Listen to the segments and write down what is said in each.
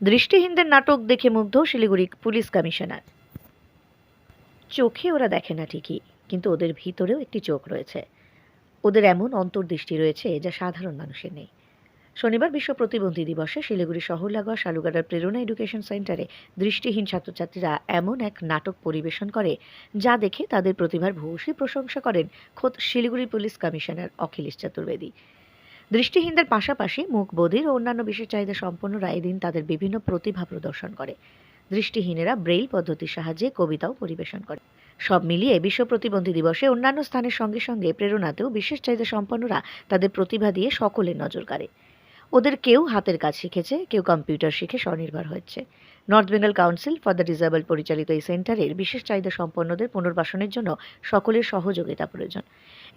দৃষ্টিহীনদের নাটক দেখে মুগ্ধ শিলিগুড়ি পুলিশ কমিশনার। চোখে ওরা দেখে না ঠিকই, কিন্তু ওদের ভিতরেও একটি চোখ রয়েছে। ওদের এমন অন্তর্দৃষ্টি রয়েছে যা সাধারণ মানুষের নেই। শনিবার বিশ্ব প্রতিবন্ধী দিবসে শিলিগুড়ি শহর লাগোয়া শালুগাড়ার প্রেরণা এডুকেশন সেন্টারে দৃষ্টিহীন ছাত্রছাত্রীরা এমন এক নাটক পরিবেশন করে যা দেখে তাদের প্রতিভার ভূয়সী প্রশংসা করেন খোদ শিলিগুড়ি পুলিশ কমিশনার অখিলেশ চতুর্বেদী। দৃষ্টিহীনদের পাশাপাশি মুখ বধির ও অন্যান্য বিশেষ চাহিদা সম্পন্নরা এদিন তাদের বিভিন্ন প্রতিভা প্রদর্শন করে। দৃষ্টিহীনেরা ব্রেইল পদ্ধতির সাহায্যে কবিতাও পরিবেশন করে। সব মিলিয়ে বিশ্ব প্রতিবন্ধী দিবসে অন্যান্য স্থানের সঙ্গে সঙ্গে প্রেরণাতেও বিশেষ চাহিদা সম্পন্নরা তাদের প্রতিভা দিয়ে সকলের নজর কাড়ে। ওদের কেউ হাতের কাজ শিখেছে, কেউ কম্পিউটার শিখে স্বনির্ভর হচ্ছে। North Bengal council for the disable পরিচালিত এই সেন্টারের বিশেষ চাহিদা সম্পন্নদের পুনর্বাসনের জন্য সকলের সহযোগিতা প্রয়োজন।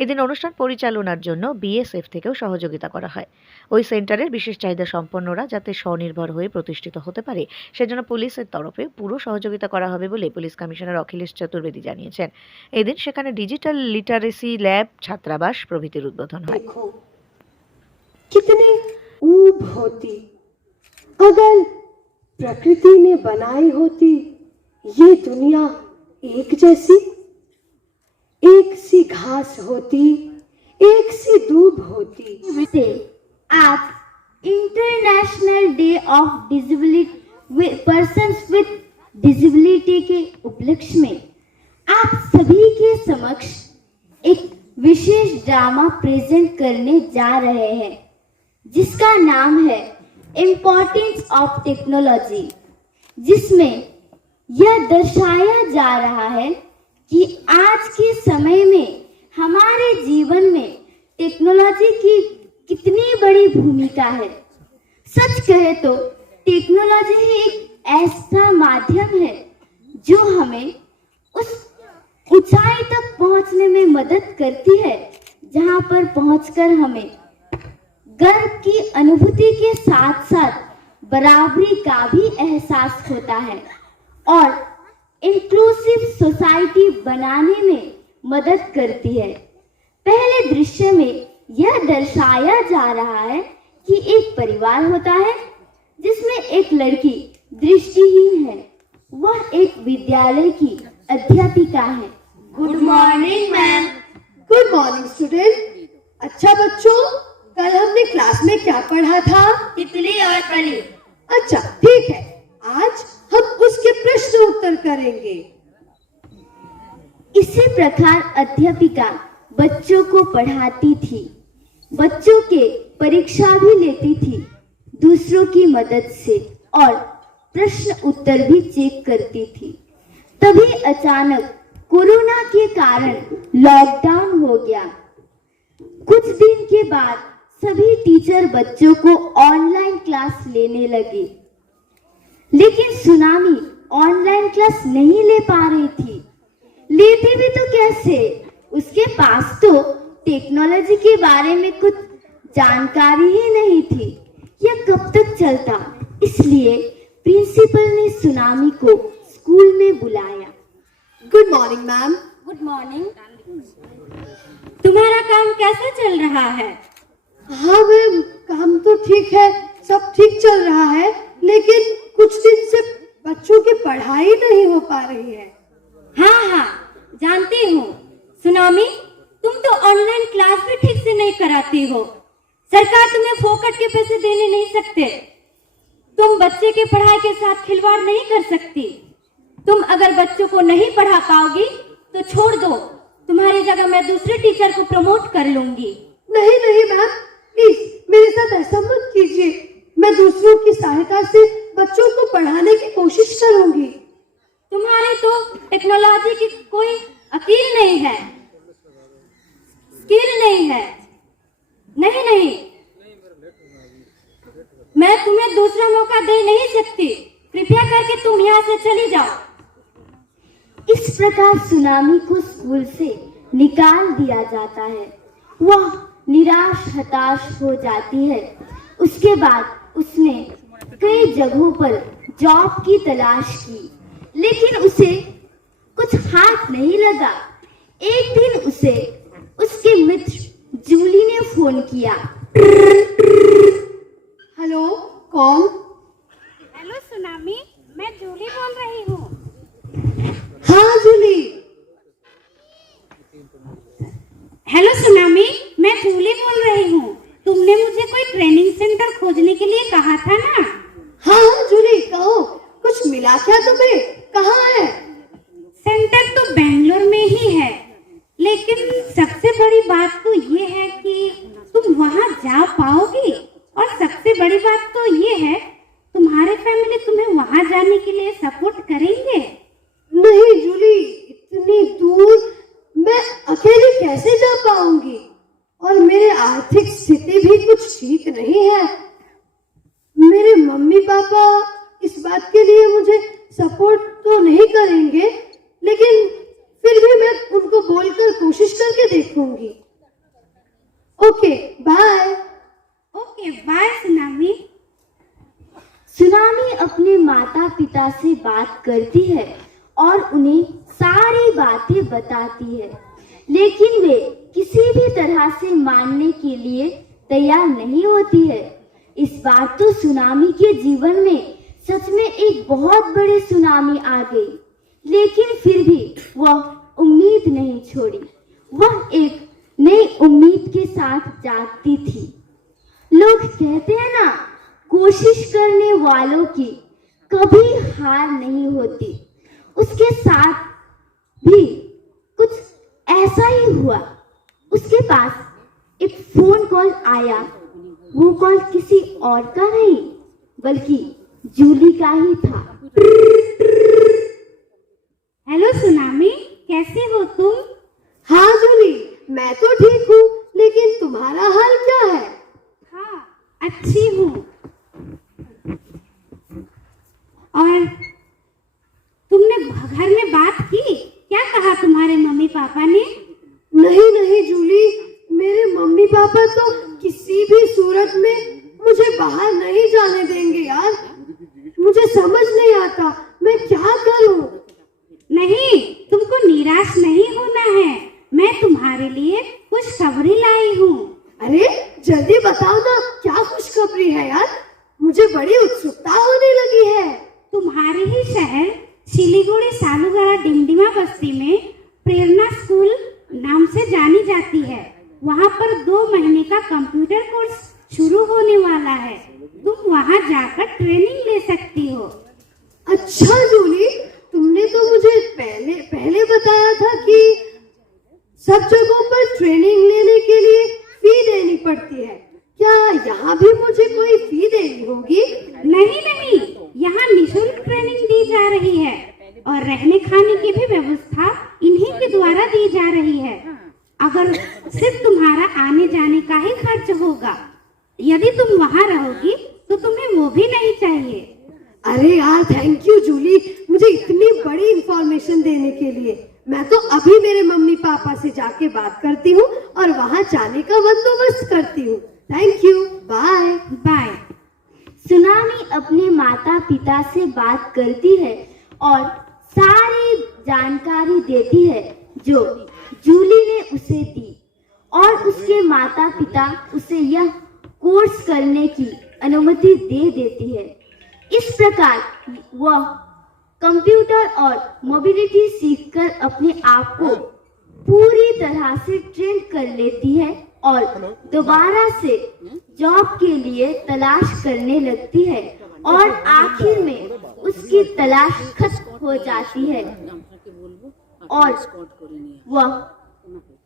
এদিন অনুষ্ঠান পরিচালনার জন্য বিএসএফ থেকেও সহযোগিতা করা হয়। ওই সেন্টারের বিশেষ চাহিদা সম্পন্নরা যাতে স্বনির্ভর হয়ে প্রতিষ্ঠিত হতে পারে সেজন্য পুলিশের তরফে পুরো সহযোগিতা করা হবে বলে পুলিশ কমিশনার অখিলেশ চতুর্বেদী জানিয়েছেন। এদিন সেখানে ডিজিটাল লিটারেসি ল্যাব, ছাত্রাবাস প্রভৃতির উদ্বোধন হয়। कितनी ऊब होती अगर प्रकृति ने बनाई होती ये दुनिया एक जैसी, एक सी घास होती, एक सी दूब होती। आज international day of disability persons with disability के उपलक्ष्य में आप सभी के समक्ष एक विशेष ड्रामा प्रेजेंट करने जा रहे हैं जिसका नाम है इम्पोर्टेंस ऑफ टेक्नोलॉजी, जिसमें यह दर्शाया जा रहा है कि आज के समय में हमारे जीवन में टेक्नोलॉजी की कितनी बड़ी भूमिका है। सच कहे तो टेक्नोलॉजी एक ऐसा माध्यम है जो हमें उस ऊंचाई तक पहुंचने में मदद करती है जहां पर पहुंचकर हमें गर्व की अनुभूति के साथ साथ बराबरी का भी एहसास होता है और इंक्लूसिव सोसाइटी बनाने में मदद करती है। पहले दृश्य में यह दर्शाया जा रहा है कि एक परिवार होता है जिसमें एक लड़की दृष्टिहीन है। वह एक विद्यालय की अध्यापिका है। Good morning ma'am. Good morning student. अच्छा बच्चों, कल हमने क्लास में क्या पढ़ा था? तितली और परी। अच्छा ठीक है, आज हम उसके प्रश्न उत्तर करेंगे। इसी प्रकार अध्यापिका बच्चों को पढ़ाती थी, बच्चों के परीक्षा भी लेती थी दूसरों की मदद से और प्रश्न उत्तर भी चेक करती थी। तभी अचानक कोरोना के कारण लॉकडाउन हो गया। कुछ दिन के बाद सभी टीचर बच्चों को ऑनलाइन क्लास लेने लगे, लेकिन सुनामी ऑनलाइन क्लास नहीं ले पा रही थी। लेती भी तो कैसे? उसके पास तो टेक्नोलॉजी के बारे में कुछ जानकारी ही नहीं थी। यह कब तक चलता? इसलिए प्रिंसिपल ने सुनामी को स्कूल में बुलाया। Good morning ma'am. Good morning. तुम्हारा काम कैसा चल रहा है? हाँ मैम, काम तो ठीक है, सब ठीक चल रहा है, लेकिन कुछ दिन से बच्चों की पढ़ाई नहीं हो पा रही है। हाँ, जानती हूँ सुनामी, तुम तो ऑनलाइन क्लास भी ठीक से नहीं कराती हो। सरकार तुम्हें फोकट के पैसे देने नहीं सकते। तुम बच्चे के पढ़ाई के साथ खिलवाड़ नहीं कर सकती। तुम अगर बच्चों को नहीं पढ़ा पाओगी तो छोड़ दो, तुम्हारी जगह मैं दूसरे टीचर को प्रमोट कर लूंगी। नहीं नहीं मैम, प्लीज मेरे साथ ऐसा मत कीजिए। मैं दूसरों की सहायता से बच्चों को पढ़ाने की कोशिश करूंगी। तुम्हारे तो टेक्नोलॉजी की कोई अकील नहीं है, स्किल नहीं है। नहीं, मैं तुम्हें दूसरा मौका दे नहीं सकती। कृपया करके तुम यहाँ से चली जाओ। इस प्रकार सुनामी को स्कूल से निकाल दिया जाता है। वह निराश हताश हो जाती है। उसके बाद उसने कई जगहों पर जॉब की तलाश की, लेकिन उसे कुछ हाथ नहीं लगा। एक दिन उसे उसके मित्र जूली ने फोन किया। हेलो, कौन? हेलो सुनामी, मैं जूली बोल रही हूँ। हाँ जूली। हेलो सुनामी, मैं जूली बोल रही हूँ। तुमने मुझे कोई ट्रेनिंग सेंटर खोजने के लिए कहा था ना? हाँ जूली, कहो कुछ मिला क्या तुम्हें? कहाँ है? सेंटर तो बेंगलोर में ही है, लेकिन सबसे बड़ी बात तो ये है कि तुम वहाँ जा पाओगी, और सबसे बड़ी बात तो ये है तुम्हारे फैमिली तुम्हें वहाँ जाने के लिए सपोर्ट करेंगे। नहीं जूली, इतनी दूर मैं अकेली कैसे जा पाऊंगी? और मेरे आर्थिक स्थिति भी कुछ ठीक नहीं है। मेरे मम्मी पापा इस बात के लिए मुझे सपोर्ट तो नहीं करेंगे, लेकिन फिर भी मैं उनको बोलकर कोशिश करके देखूंगी। Okay bye. Okay bye tsunami. Tsunami अपने माता पिता से बात करती है और उन्हें सारी बातें बताती है, लेकिन वे किसी भी तरह से मानने के लिए तैयार नहीं होती है। इस बार तो सुनामी के जीवन में सच में एक बहुत बड़ी सुनामी आ गई, लेकिन फिर भी वह उम्मीद नहीं छोड़ी। वह एक नई उम्मीद के साथ जागती थी। लोग कहते हैं ना, कोशिश करने वालों की कभी हार नहीं होती। उसके साथ भी कुछ ऐसा ही हुआ। उसके पास एक फोन कॉल आया। वो कॉल किसी और का नहीं, बल्कि जूली का ही था। हेलो सुनामी, कैसे हो तुम? हाँ जूली, मैं तो ठीक हूँ, लेकिन तुम्हारा हाल क्या है? हाँ, अच्छी हूँ। और तुमने घर में बात की? क्या कहा तुम्हारे मम्मी पापा ने? नहीं नहीं जूली, मेरे मम्मी पापा तो किसी भी सूरत में मुझे बाहर नहीं जाने देंगे यार। मुझे समझ नहीं आता मैं क्या करूं। नहीं, तुमको निराश नहीं होना है। मैं तुम्हारे लिए खुशखबरी लाई हूँ। अरे जल्दी बताओ ना, क्या खुशखबरी है यार? मुझे बड़ी उत्सुकता होने लगी है। तुम्हारे ही शहर सिलीगुड़ी सालूगढ़ा डिमडिमा बस्ती में प्रेरणा स्कूल नाम से जानी जाती है। वहाँ पर 2 महीने का कंप्यूटर कोर्स शुरू होने वाला है। तुम वहाँ जाकर ट्रेनिंग ले सकती हो। अच्छा जूली, तुमने तो मुझे पहले बताया था कि सब जगहों पर ट्रेनिंग लेने के लिए फी देनी पड़ती है। क्या यहाँ भी मुझे कोई फी देनी होगी? नहीं नहीं, यहाँ निशुल्क ट्रेनिंग दी जा रही है और रहने खाने की भी व्यवस्था इन्हीं के द्वारा दी जा रही है। अगर सिर्फ तुम्हारा आने जाने का ही खर्च होगा, यदि तुम वहाँ रहोगी तो तुम्हें वो भी नहीं चाहिए। अरे यार थैंक यू जूली, मुझे इतनी बड़ी इंफॉर्मेशन देने के लिए। मैं तो अभी मेरे मम्मी पापा से जाके बात करती हूँ और वहाँ जाने का बंदोबस्त करती हूँ। Thank you, bye bye. Tsunami अपने माता पिता से बात करती है और सारी जानकारी देती है जो जूली ने उसे दी, और उसके माता पिता उसे यह कोर्स करने की अनुमति दे देती है। इस प्रकार वह कंप्यूटर और मोबिलिटी सीखकर अपने आप को पूरी तरह से ट्रेन कर लेती है और दोबारा से जॉब के लिए तलाश करने लगती है, और आखिर में उसकी तलाश खत्म हो जाती है और वह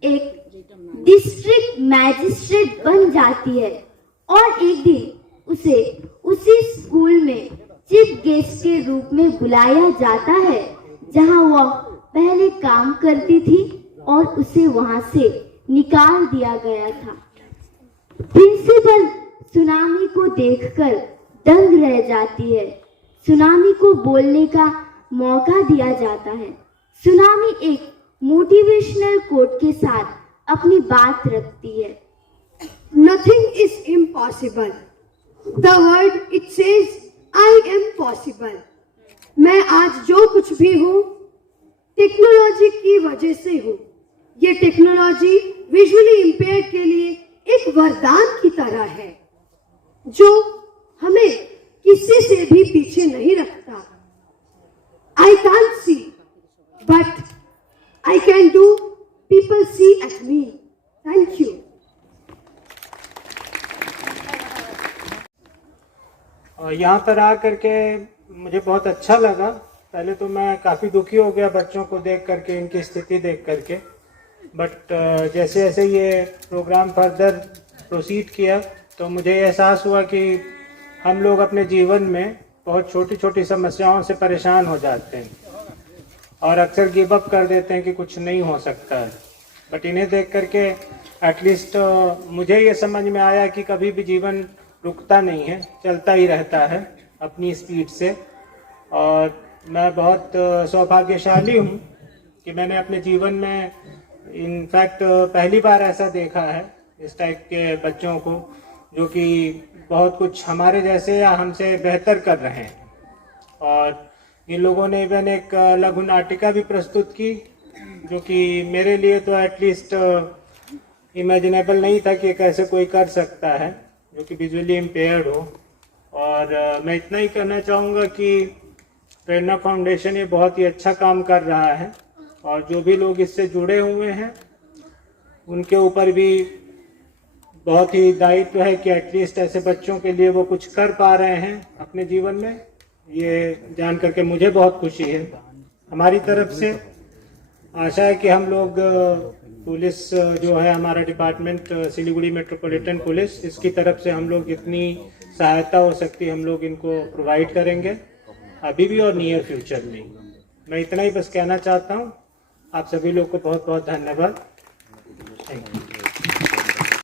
एक डिस्ट्रिक्ट मैजिस्ट्रेट बन जाती है। और एक दिन उसे उसी स्कूल में चीफ गेस्ट के रूप में बुलाया जाता है जहां वह पहले काम करती थी, और उसे वहां से निकाल दिया गया था। प्रिंसिपल सुनामी को देखकर दंग रह जाती है। सुनामी को बोलने का मौका दिया जाता है। सुनामी एक मोटिवेशनल कोट के साथ अपनी बात रखती है। Nothing is impossible, the word it says I am possible. मैं आज जो कुछ भी हूँ टेक्नोलॉजी की वजह से हूँ। ये टेक्नोलॉजी विजुअली इम्पेयर्ड के लिए एक वरदान की तरह है, जो हमें किसी से भी पीछे नहीं रखता। I can't see but I can do people see at me. Thank you. यहाँ पर आकर के मुझे बहुत अच्छा लगा। पहले तो मैं काफ़ी दुखी हो गया बच्चों को देख करके, इनकी स्थिति देख करके, बट जैसे जैसे ये प्रोग्राम फर्दर प्रोसीड किया तो मुझे एहसास हुआ कि हम लोग अपने जीवन में बहुत छोटी छोटी समस्याओं से परेशान हो जाते हैं और अक्सर गिव अप कर देते हैं कि कुछ नहीं हो सकता है। बट इन्हें देख करके एटलीस्ट मुझे ये समझ में आया कि कभी भी जीवन रुकता नहीं है, चलता ही रहता है अपनी स्पीड से। और मैं बहुत सौभाग्यशाली हूँ कि मैंने अपने जीवन में इनफैक्ट पहली बार ऐसा देखा है इस टाइप के बच्चों को जो कि बहुत कुछ हमारे जैसे या हमसे बेहतर कर रहे हैं। और इन लोगों ने इवन एक लघु नाटिका भी प्रस्तुत की जो कि मेरे लिए तो एटलीस्ट इमेजिनेबल नहीं था कि कैसे कोई कर सकता है जो कि विजुअली इम्पेयर्ड हो। और मैं इतना ही कहना चाहूँगा कि प्रेरणा फाउंडेशन ये बहुत ही अच्छा काम कर रहा है और जो भी लोग इससे जुड़े हुए हैं उनके ऊपर भी बहुत ही दायित्व है कि एटलीस्ट ऐसे बच्चों के लिए वो कुछ कर पा रहे हैं अपने जीवन में। ये जान करके मुझे बहुत खुशी है। हमारी तरफ से आशा है कि हम लोग पुलिस जो है हमारा डिपार्टमेंट सिलीगुड़ी मेट्रोपॉलिटन पुलिस, इसकी तरफ से हम लोग जितनी सहायता हो सकती है हम लोग इनको प्रोवाइड करेंगे अभी भी और नियर फ्यूचर में। मैं इतना ही बस कहना चाहता हूँ। आप सभी लोग को बहुत बहुत धन्यवाद। Thank you.